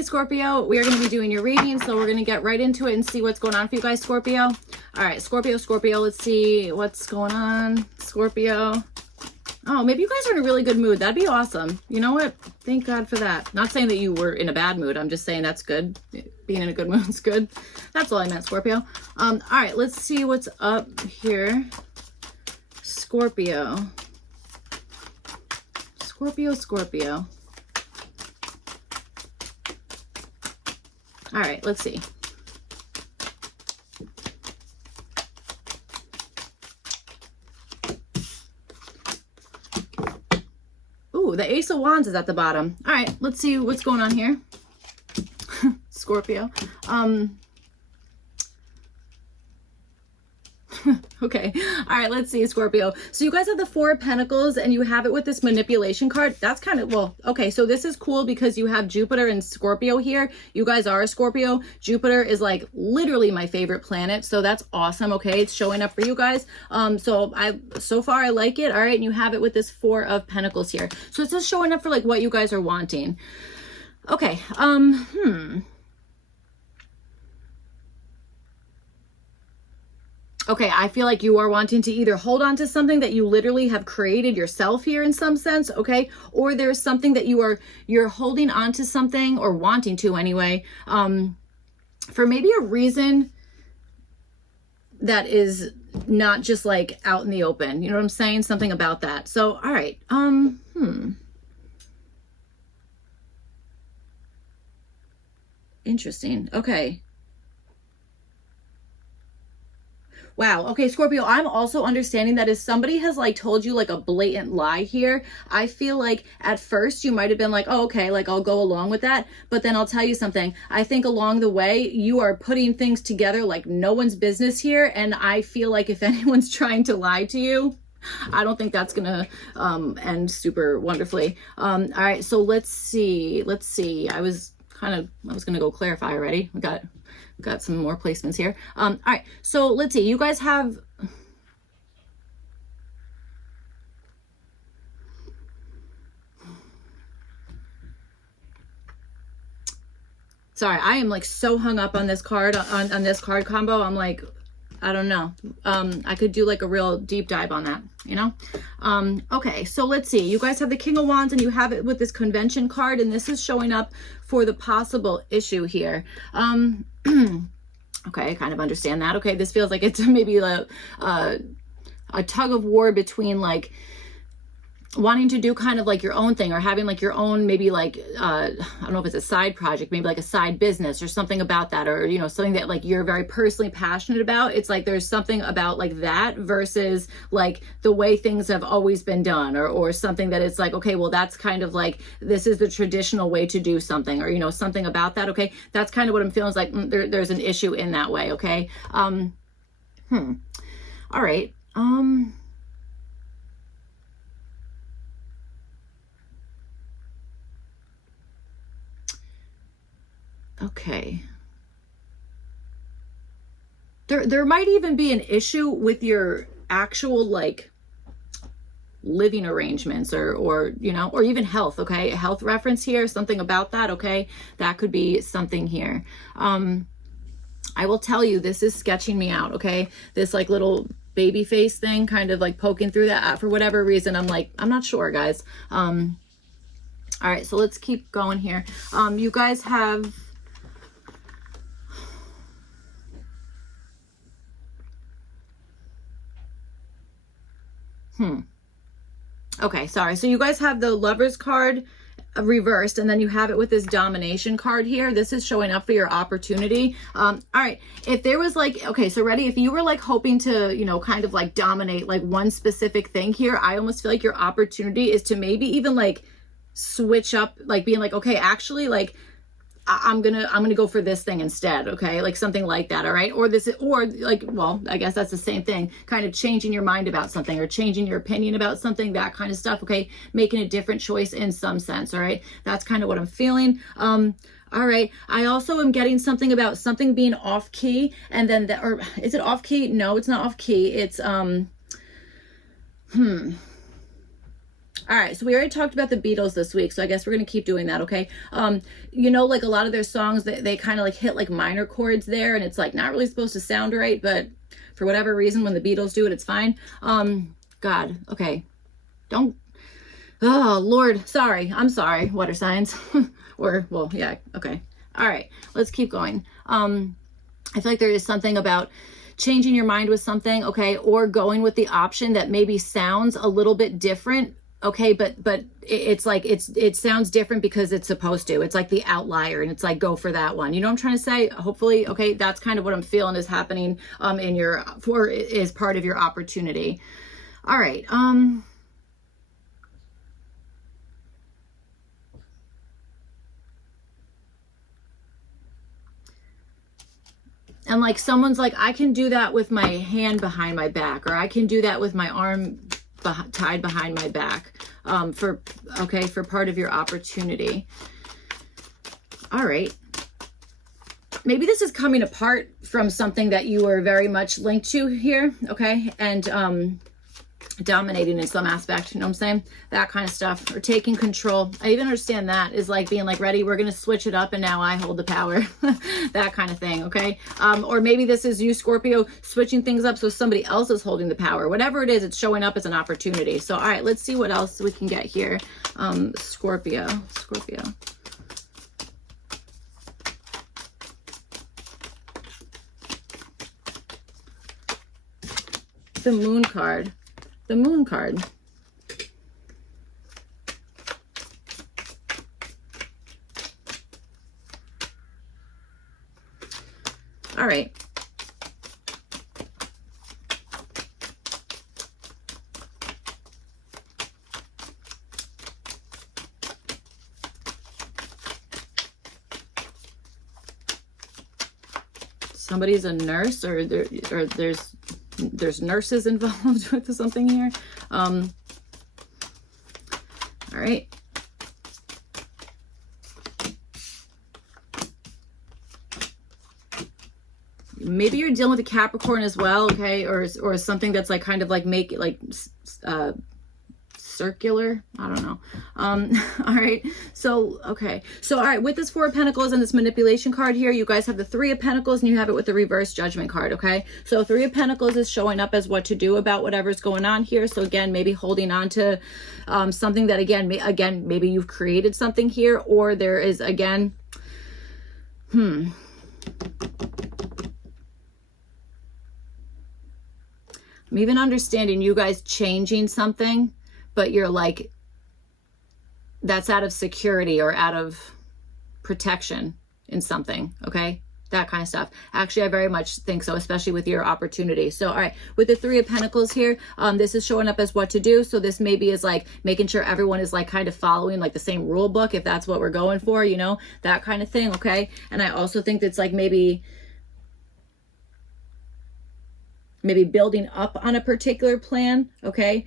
Hey Scorpio, we are going to be doing your reading, so we're going to get right into it and see what's going on for you guys, Scorpio. All right, Scorpio, let's see what's going on, Scorpio. Oh, maybe you guys are in a really good mood. That'd be awesome. You know what? Thank God for that. Not saying that you were in a bad mood. I'm just saying that's good. Being in a good mood is good. That's all I meant, Scorpio. All right, let's see what's up here. Scorpio. Scorpio. All right, let's see. Ooh, the Ace of Wands is at the bottom. All right, let's see what's going on here. Scorpio. Okay. All right, let's see, Scorpio. So you guys have the Four of Pentacles and you have it with this manipulation card. That's kind of, well, okay. So this is cool because you have Jupiter and Scorpio here. You guys are a Scorpio. Jupiter is like literally my favorite planet. So that's awesome. Okay. It's showing up for you guys. So far I like it. All right. And you have it with this Four of Pentacles here. So it's just showing up for like what you guys are wanting. Okay. Okay, I feel like you are wanting to either hold on to something that you literally have created yourself here in some sense, okay? Or there's something that you're holding on to something, or wanting to anyway, for maybe a reason that is not just like out in the open. You know what I'm saying? Something about that. So, all right. Interesting. Okay. Wow. Okay, Scorpio, I'm also understanding that if somebody has like told you like a blatant lie here, I feel like at first you might have been like, oh, okay, like I'll go along with that. But then I'll tell you something. I think along the way, you are putting things together like no one's business here. And I feel like if anyone's trying to lie to you, I don't think that's gonna end super wonderfully. All right, so let's see. I was gonna go clarify already. We got some more placements here. All right, so let's see. You guys have sorry, I am like so hung up on this card, on this card combo. I'm like, I don't know. I could do like a real deep dive on that, you know? Okay, so let's see. You guys have the King of Wands and you have it with this Convention card, and this is showing up for the possible issue here. Okay, I kind of understand that. Okay, this feels like it's maybe a tug of war between like wanting to do kind of like your own thing, or having like your own, maybe like, I don't know if it's a side project, maybe like a side business or something about that, or, you know, something that like you're very personally passionate about. It's like there's something about like that versus like the way things have always been done, or something that it's like, okay, well, that's kind of like, this is the traditional way to do something, or, you know, something about that. Okay. That's kind of what I'm feeling is like, there's an issue in that way. Okay. All right. Okay. There might even be an issue with your actual like living arrangements, or you know, or even health. Okay, a health reference here, something about that. Okay, that could be something here. I will tell you, this is sketching me out. Okay, this like little baby face thing kind of like poking through that for whatever reason. I'm like, I'm not sure, guys. All right, so let's keep going here. You guys have okay, sorry. So you guys have the Lovers card reversed, and then you have it with this Domination card here. This is showing up for your opportunity. All right, if there was like, okay, so ready, if you were like hoping to, you know, kind of like dominate like one specific thing here, I almost feel like your opportunity is to maybe even like switch up, like being like, okay, actually, like I'm gonna go for this thing instead. Okay, like something like that. All right, or like, well, I guess that's the same thing, kind of changing your mind about something, or changing your opinion about something, that kind of stuff. Okay, making a different choice in some sense. All right, that's kind of what I'm feeling. All right, I also am getting something about something being off key, and then that, or is it off key? No, it's not off key. It's All right, so we already talked about the Beatles this week, so I guess we're gonna keep doing that, okay? You know, like a lot of their songs, they kind of like hit like minor chords there, and it's like not really supposed to sound right, but for whatever reason, when the Beatles do it, it's fine. God, okay, don't. Oh Lord, sorry, I'm sorry, water signs, or well, yeah, okay. All right, let's keep going. I feel like there is something about changing your mind with something, okay, or going with the option that maybe sounds a little bit different, okay, but it's like it sounds different because it's supposed to. It's like the outlier, and it's like go for that one. You know what I'm trying to say? Hopefully, okay, that's kind of what I'm feeling is happening is part of your opportunity. All right. And like someone's like, I can do that with my hand behind my back, or I can do that with my arm tied behind my back, for part of your opportunity. All right. Maybe this is coming apart from something that you are very much linked to here, okay? And dominating in some aspect, you know what I'm saying? That kind of stuff, or taking control. I even understand that is like being like, ready, we're going to switch it up and now I hold the power. That kind of thing, okay? Or maybe this is you, Scorpio, switching things up so somebody else is holding the power. Whatever it is, it's showing up as an opportunity. So, all right, let's see what else we can get here. Scorpio. The Moon card. The Moon card. All right. Somebody's a nurse, or there's nurses involved with something here. All right. Maybe you're dealing with a Capricorn as well, okay? Or something that's like kind of like circular. I don't know. All right. So, okay. So, all right. With this Four of Pentacles and this manipulation card here, you guys have the Three of Pentacles and you have it with the reverse Judgment card. Okay. So Three of Pentacles is showing up as what to do about whatever's going on here. So again, maybe holding on to something that again, maybe you've created something here, or there is again, I'm even understanding you guys changing something, but you're like, that's out of security or out of protection in something, okay? That kind of stuff. Actually, I very much think so, especially with your opportunity. So, all right, with the Three of Pentacles here, this is showing up as what to do. So this maybe is like making sure everyone is like kind of following like the same rule book, if that's what we're going for, you know, that kind of thing, okay? And I also think that's like maybe building up on a particular plan, okay?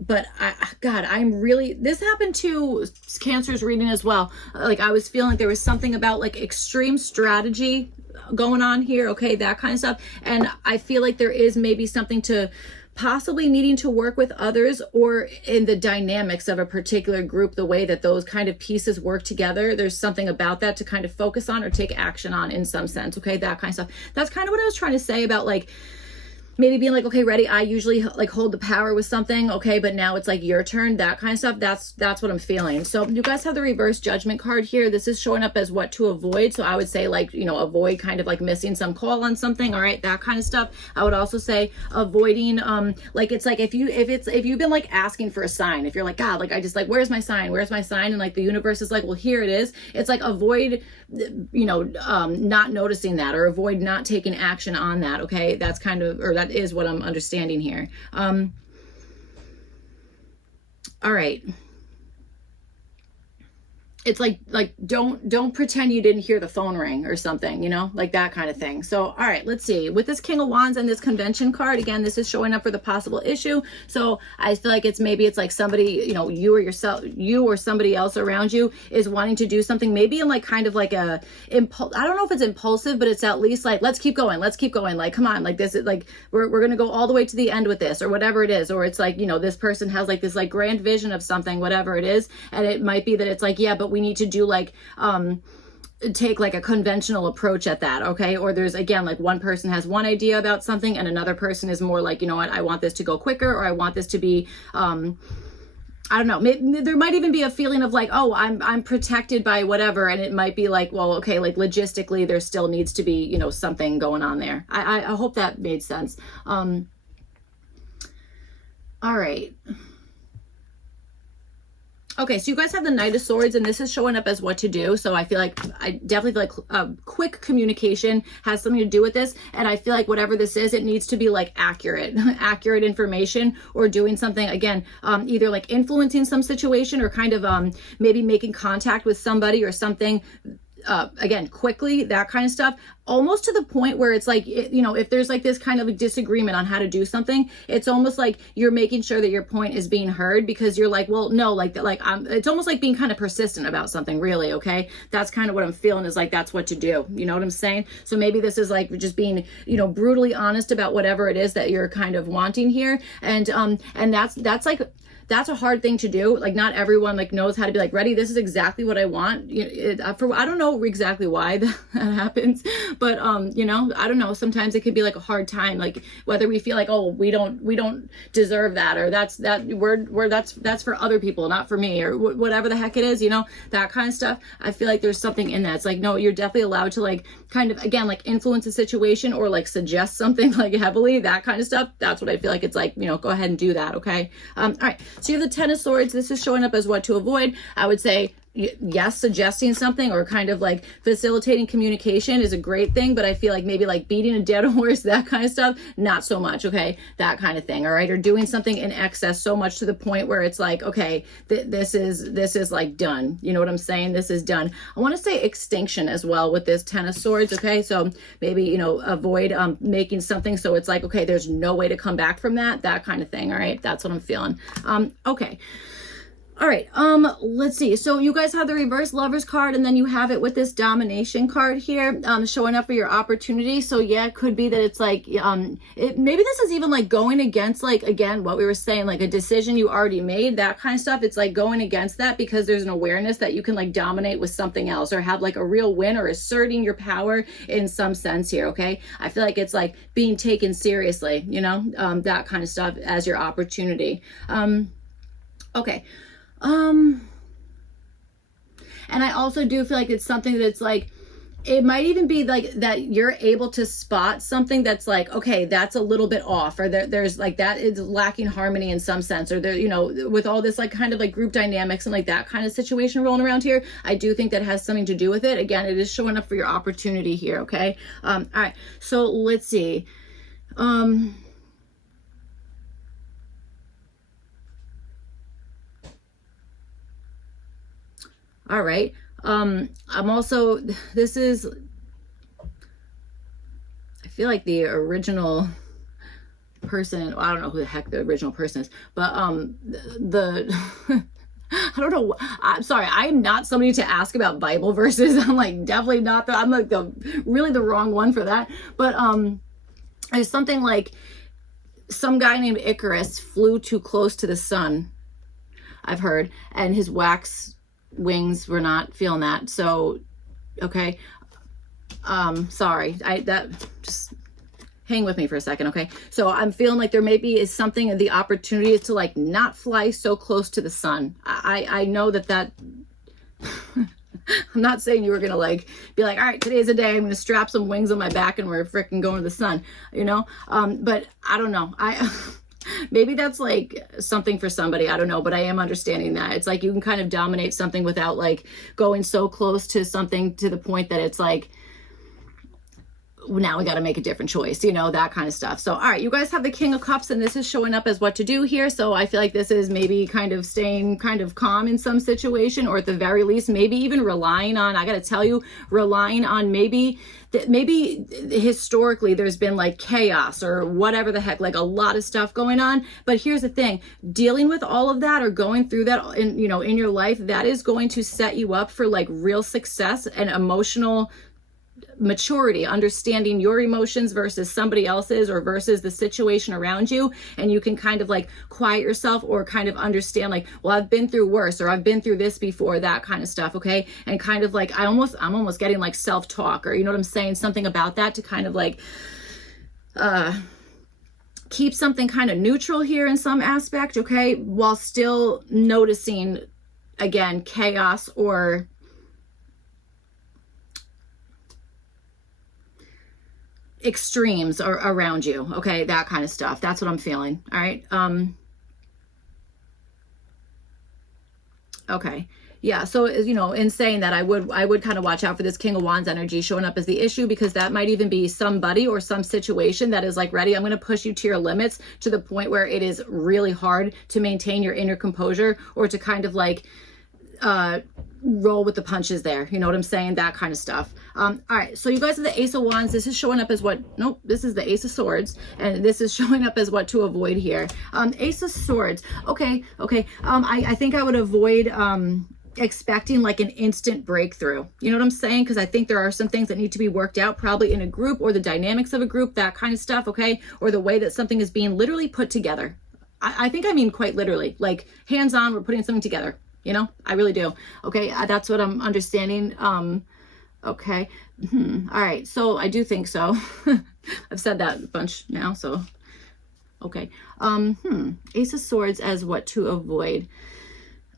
But this happened to Cancer's reading as well. Like I was feeling like there was something about like extreme strategy going on here, okay, that kind of stuff. And I feel like there is maybe something to possibly needing to work with others, or in the dynamics of a particular group, the way that those kind of pieces work together. There's something about that to kind of focus on or take action on in some sense, okay, that kind of stuff. That's kind of what I was trying to say about like, maybe being like, okay, ready, I usually like hold the power with something, okay, but now it's like your turn, that kind of stuff. That's what I'm feeling. So you guys have the reverse Judgment card here. This is showing up as what to avoid. So I would say like, you know, avoid kind of like missing some call on something, all right, that kind of stuff. I would also say avoiding, like it's like if you've been like asking for a sign, if you're like, God, like I just like, where's my sign? And like the universe is like, well, here it is. It's like avoid, you know, not noticing that, or avoid not taking action on that, okay? That's kind of, or that is what I'm understanding here. All right. it's like don't pretend you didn't hear the phone ring or something, you know, like that kind of thing. So all right, let's see, with this King of Wands and this Convention card, again, this is showing up for the possible issue. So I feel like it's like somebody, you know, you or somebody else around you is wanting to do something, maybe in like kind of like a impulse. I don't know if it's impulsive, but it's at least like, let's keep going, like, come on, like this is like, we're gonna go all the way to the end with this, or whatever it is. Or it's like, you know, this person has like this like grand vision of something, whatever it is, and it might be that it's like, yeah, but we need to do like take like a conventional approach at that, okay? Or there's, again, like one person has one idea about something and another person is more like, you know what, I want this to go quicker, or I want this to be I don't know, there might even be a feeling of like, oh, I'm protected by whatever, and it might be like, well, okay, like logistically there still needs to be, you know, something going on there. I hope that made sense. All right. Okay, so you guys have the Knight of Swords, and this is showing up as what to do. So I definitely feel like quick communication has something to do with this. And I feel like whatever this is, it needs to be like accurate information, or doing something, again, either like influencing some situation, or kind of maybe making contact with somebody or something, again, quickly, that kind of stuff, almost to the point where it's like, you know, if there's like this kind of a disagreement on how to do something, it's almost like you're making sure that your point is being heard, because you're like, well, no, like it's almost like being kind of persistent about something, really. Okay, that's kind of what I'm feeling, is like, that's what to do, you know what I'm saying? So maybe this is like just being, you know, brutally honest about whatever it is that you're kind of wanting here. And that's like, that's a hard thing to do. Like, not everyone like knows how to be like, ready, this is exactly what I want. I don't know exactly why that happens, but you know, I don't know, sometimes it could be like a hard time, like whether we feel like, oh, we don't deserve that, or that's for other people, not for me, or whatever the heck it is, you know, that kind of stuff. I feel like there's something in that. It's like, no, you're definitely allowed to like kind of, again, like influence a situation, or like suggest something like heavily, that kind of stuff. That's what I feel like it's like, you know, go ahead and do that. Okay. All right. So you have the Ten of Swords. This is showing up as what to avoid. I would say, yes, suggesting something or kind of like facilitating communication is a great thing, but I feel like maybe like beating a dead horse, that kind of stuff, not so much. Okay, that kind of thing. All right, or doing something in excess so much to the point where it's like, okay, this is like done. You know what I'm saying? This is done. I want to say extinction as well with this Ten of Swords. Okay, so maybe, you know, avoid making something so it's like, okay, there's no way to come back from that kind of thing. All right, that's what I'm feeling. Okay. All right, let's see. So you guys have the reverse Lovers card, and then you have it with this Domination card here, showing up for your opportunity. So yeah, it could be that it's like, maybe this is even like going against, like, again, what we were saying, like a decision you already made, that kind of stuff. It's like going against that because there's an awareness that you can like dominate with something else, or have like a real win, or asserting your power in some sense here, okay? I feel like it's like being taken seriously, you know, that kind of stuff as your opportunity. Okay. And I also do feel like it's something that's like, it might even be like that you're able to spot something that's like, okay, that's a little bit off, or there's like, that is lacking harmony in some sense, or there, you know, with all this like kind of like group dynamics and like that kind of situation rolling around here. I do think that has something to do with it. Again, it is showing up for your opportunity here. Okay. All right. So let's see. All right. I'm also, this is, I feel like the original person, well, I don't know who the heck the original person is, but I don't know. I'm sorry. I'm not somebody to ask about Bible verses. I'm like definitely not I'm like really the wrong one for that. But there's something like some guy named Icarus flew too close to the sun, I've heard, and his wax wings were not feeling that. So okay, sorry, that just hang with me for a second. Okay, so I'm feeling like there maybe is something, the opportunity is to like not fly so close to the sun. I know that I'm not saying you were gonna like be like, all right, today's the day I'm gonna strap some wings on my back and we're freaking going to the sun, you know. But I don't know, maybe that's like something for somebody, I don't know, but I am understanding that it's like you can kind of dominate something without like going so close to something to the point that it's like now we got to make a different choice, you know, that kind of stuff. So, all right, you guys have the King of Cups, and this is showing up as what to do here. So I feel like this is maybe kind of staying kind of calm in some situation, or at the very least, maybe even relying on, I got to tell you, relying on maybe historically there's been like chaos or whatever the heck, like a lot of stuff going on. But here's the thing, dealing with all of that or going through that in, you know, in your life, that is going to set you up for like real success and emotional maturity, understanding your emotions versus somebody else's or versus the situation around you. And you can kind of like quiet yourself or kind of understand like, well, I've been through worse, or I've been through this before, that kind of stuff. Okay. And kind of like, I'm almost getting like self-talk, or you know what I'm saying? Something about that to kind of like, keep something kind of neutral here in some aspect. Okay. While still noticing, again, chaos or extremes are around you. Okay. That kind of stuff. That's what I'm feeling. All right. Okay. Yeah. So, you know, in saying that, I would kind of watch out for this King of Wands energy showing up as the issue, because that might even be somebody or some situation that is like, ready, I'm going to push you to your limits, to the point where it is really hard to maintain your inner composure, or to kind of like, roll with the punches there. You know what I'm saying? That kind of stuff. All right. So you guys have the Ace of Wands. This is showing up as what, nope, this is the Ace of Swords. And this is showing up as what to avoid here. Ace of Swords. Okay. Okay. I think I would avoid, expecting like an instant breakthrough. You know what I'm saying? Because I think there are some things that need to be worked out, probably in a group, or the dynamics of a group, that kind of stuff. Okay. Or the way that something is being literally put together. I think I mean quite literally, like hands-on, we're putting something together. You know, I really do. Okay. That's what I'm understanding. Okay. All right. So I do think so. I've said that a bunch now. So, okay. Ace of Swords as what to avoid.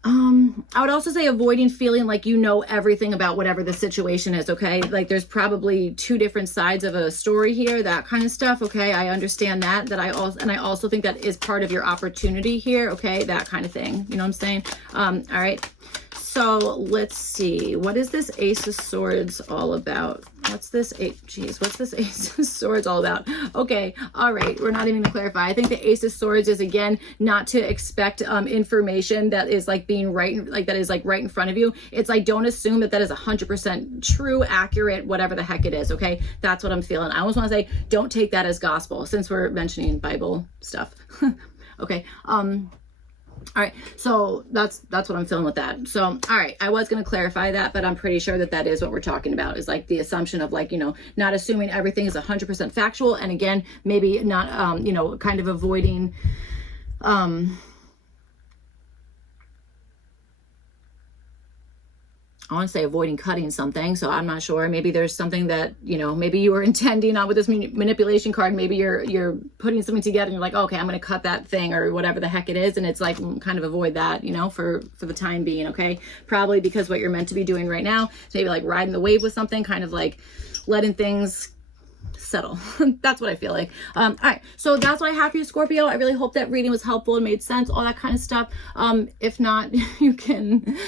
I would also say avoiding feeling like you know everything about whatever the situation is. Okay. Like there's probably two different sides of a story here, that kind of stuff. Okay. I understand that I also think that is part of your opportunity here. Okay. That kind of thing. You know what I'm saying? All right. So let's see. What is this Ace of Swords all about? What's this Ace of Swords all about? Okay. All right. We're not even gonna clarify. I think the Ace of Swords is, again, not to expect information that is like being right, like that is like right in front of you. It's like, don't assume that that is 100% true, accurate, whatever the heck it is. Okay. That's what I'm feeling. I almost want to say, don't take that as gospel, since we're mentioning Bible stuff. Okay. All right. So that's what I'm feeling with that. So, all right. I was going to clarify that, but I'm pretty sure that that is what we're talking about, is like the assumption of like, you know, not assuming everything is 100% factual. And again, maybe not, you know, kind of avoiding, I want to say avoiding cutting something. So I'm not sure. Maybe there's something that, you know, maybe you were intending on with this manipulation card. Maybe you're putting something together and you're like, okay, I'm going to cut that thing or whatever the heck it is. And it's like, kind of avoid that, you know, for the time being. Okay. Probably because what you're meant to be doing right now is maybe like riding the wave with something, kind of like letting things settle. That's what I feel like. All right. So that's what I have for you, Scorpio. I really hope that reading was helpful and made sense, all that kind of stuff. If not, you can,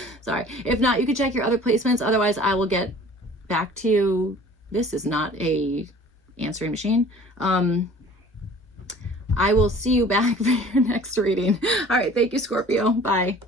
if not, you can check your other placements. Otherwise, I will get back to you. This is not a answering machine. I will see you back for your next reading. All right. Thank you, Scorpio. Bye.